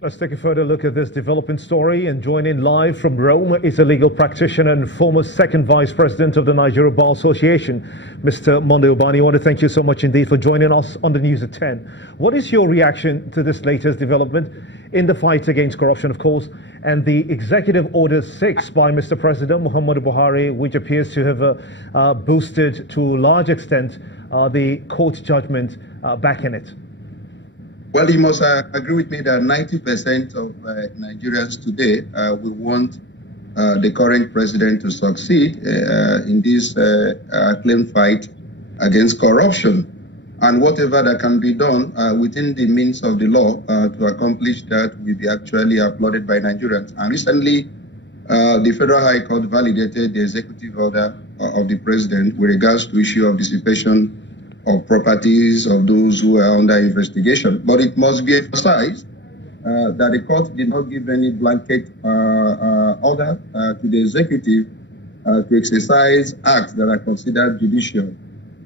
Let's take a further look at this developing story, and joining live from Rome is a legal practitioner and former second vice president of the Nigeria Bar Association, Mr. Monday Obani. I want to thank you so much indeed for joining us on the news at 10. What is your reaction to this latest development in the fight against corruption, of course, and the Executive Order 6 by Mr. President Muhammadu Buhari, which appears to have boosted to a large extent the court judgment back in it? Well, you must agree with me that 90% of Nigerians today will want the current president to succeed in this claimed fight against corruption. And whatever that can be done within the means of the law to accomplish that will be actually applauded by Nigerians. And recently, the Federal High Court validated the executive order of the president with regards to issue of dissipation of properties of those who are under investigation. But it must be emphasized that the court did not give any blanket order to the executive to exercise acts that are considered judicial,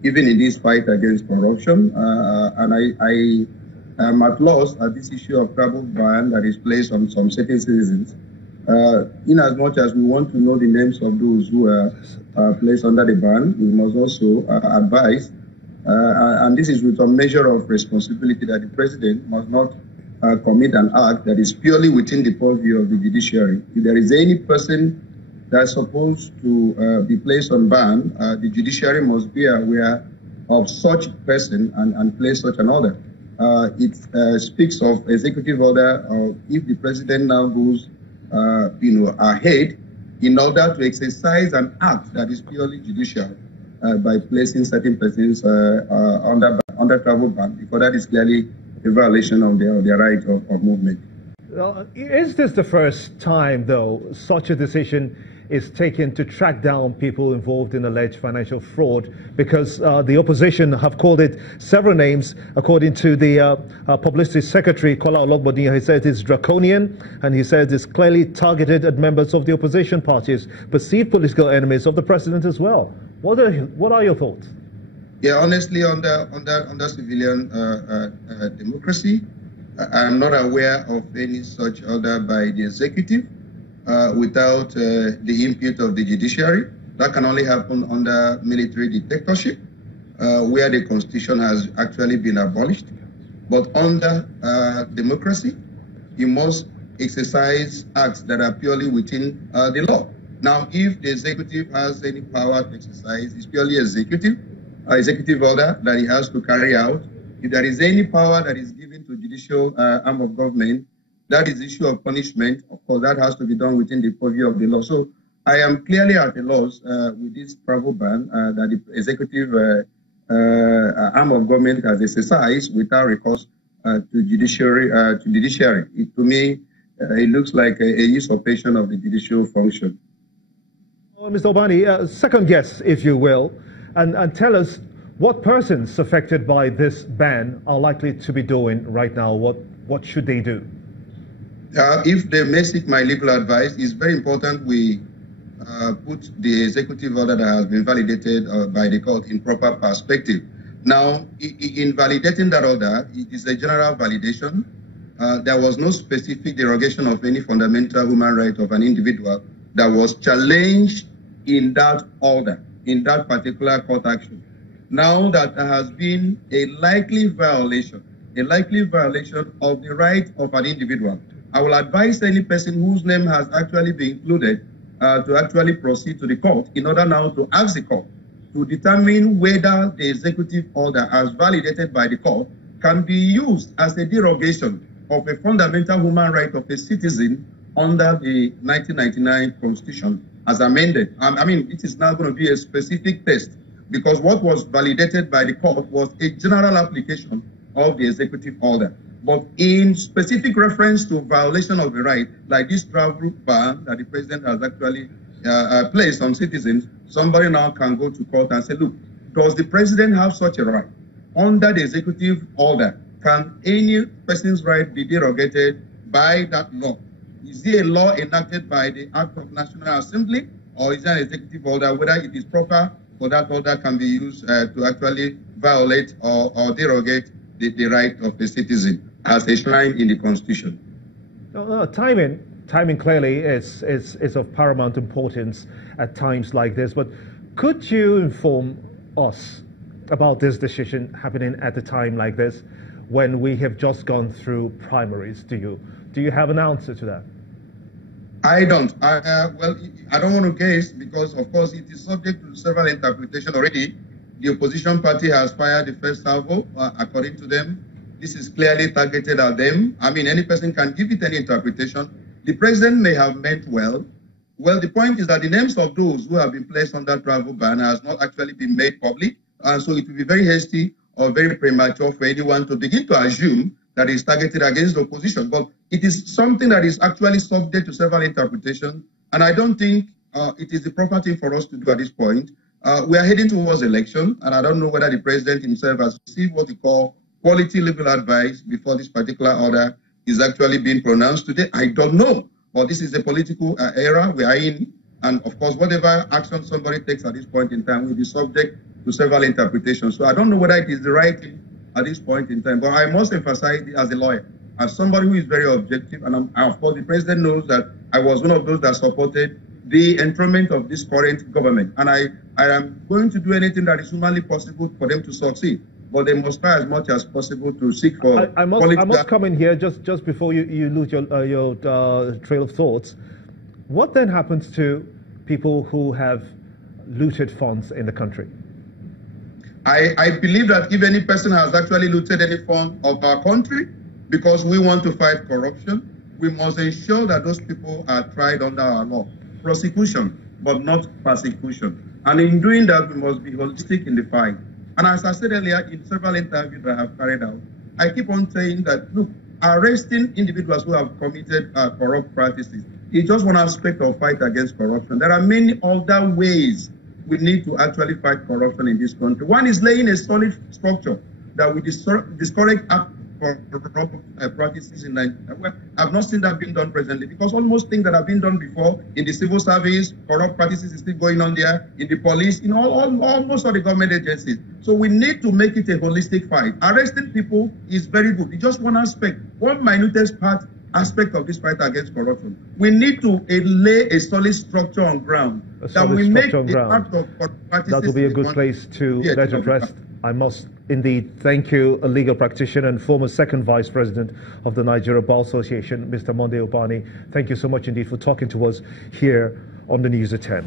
even in this fight against corruption. And I am at loss at this issue of travel ban that is placed on some certain citizens. In as much as we want to know the names of those who are placed under the ban, we must also advise, and this is with a measure of responsibility, that the president must not commit an act that is purely within the purview of the judiciary. If there is any person that's supposed to be placed on ban, the judiciary must be aware of such person and place such an order. It speaks of executive order if the president now goes ahead in order to exercise an act that is purely judicial by placing certain persons under travel ban, because that is clearly a violation of their right of movement. Is this the first time, though, such a decision is taken to track down people involved in alleged financial fraud? Because the opposition have called it several names. According to the publicity secretary, Kola Ologbondiyan, he said it's draconian, and he said it's clearly targeted at members of the opposition parties, perceived political enemies of the president as well. What are your thoughts? Yeah, honestly, under civilian democracy, I'm not aware of any such order by the executive without the input of the judiciary. That can only happen under military dictatorship, where the constitution has actually been abolished. But under democracy, you must exercise acts that are purely within the law. Now, if the executive has any power to exercise, it's purely executive order that he has to carry out. If there is any power that is given to judicial arm of government, that is the issue of punishment. Of course, that has to be done within the purview of the law. So I am clearly at a loss with this travel ban that the executive arm of government has exercised without recourse to judiciary. To me, it looks like a usurpation of the judicial function. Mr. Obani, second guess, if you will, and tell us what persons affected by this ban are likely to be doing right now. What should they do? If they may seek my legal advice, it's very important we put the executive order that has been validated by the court in proper perspective. Now, in validating that order, it is a general validation. There was no specific derogation of any fundamental human right of an individual that was challenged in that order, in that particular court action. Now that there has been a likely violation of the right of an individual, I will advise any person whose name has actually been included to actually proceed to the court in order now to ask the court to determine whether the executive order as validated by the court can be used as a derogation of a fundamental human right of a citizen under the 1999 Constitution as amended. I mean, it is now going to be a specific test, because what was validated by the court was a general application of the executive order. But in specific reference to violation of the right, like this travel ban that the president has actually placed on citizens, somebody now can go to court and say, look, does the president have such a right? Under the executive order, can any person's right be derogated by that law? Is there a law enacted by the Act of National Assembly, or is there an executive order, whether it is proper for that order can be used to actually violate or derogate the right of a citizen as enshrined in the Constitution? No, timing clearly is of paramount importance at times like this. But could you inform us about this decision happening at a time like this, when we have just gone through primaries? Do you have an answer to that? I don't. Well, I don't want to guess because, of course, it is subject to several interpretations already. The opposition party has fired the first salvo, according to them. This is clearly targeted at them. I mean, any person can give it any interpretation. The president may have meant well. Well, the point is that the names of those who have been placed on that travel ban has not actually been made public. So it will be very hasty or very premature for anyone to begin to assume that is targeted against the opposition. But it is something that is actually subject to several interpretations. And I don't think it is the proper thing for us to do at this point. We are heading towards election, and I don't know whether the president himself has received what he call quality legal advice before this particular order is actually being pronounced today. I don't know. But this is a political era we are in. And of course, whatever action somebody takes at this point in time will be subject to several interpretations. So I don't know whether it is the right thing at this point in time. But I must emphasize as a lawyer, as somebody who is very objective, and of course the president knows that I was one of those that supported the enthronement of this current government. And I am going to do anything that is humanly possible for them to succeed. But they must try as much as possible to seek for. I must come in here just before you lose your trail of thoughts. What then happens to people who have looted funds in the country? I believe that if any person has actually looted any fund of our country, because we want to fight corruption, we must ensure that those people are tried under our law. Prosecution, but not persecution. And in doing that, we must be holistic in the fight. And as I said earlier, in several interviews that I have carried out, I keep on saying that, look, arresting individuals who have committed corrupt practices is just one aspect of fight against corruption. There are many other ways we need to actually fight corruption in this country. One is laying a solid structure that will discourage corrupt practices in Nigeria. Well, I've not seen that being done presently, because almost things that have been done before in the civil service, corrupt practices is still going on there, in the police, in almost all the government agencies. So we need to make it a holistic fight. Arresting people is very good. It's just one aspect, one minutest aspect of this fight against corruption. We need to lay a solid structure on ground that will make the fact of practices. That will be a good place to let it rest. I must indeed thank you, a legal practitioner and former second vice president of the Nigeria Bar Association, Mr. Monday Obani. Thank you so much indeed for talking to us here on the News at 10.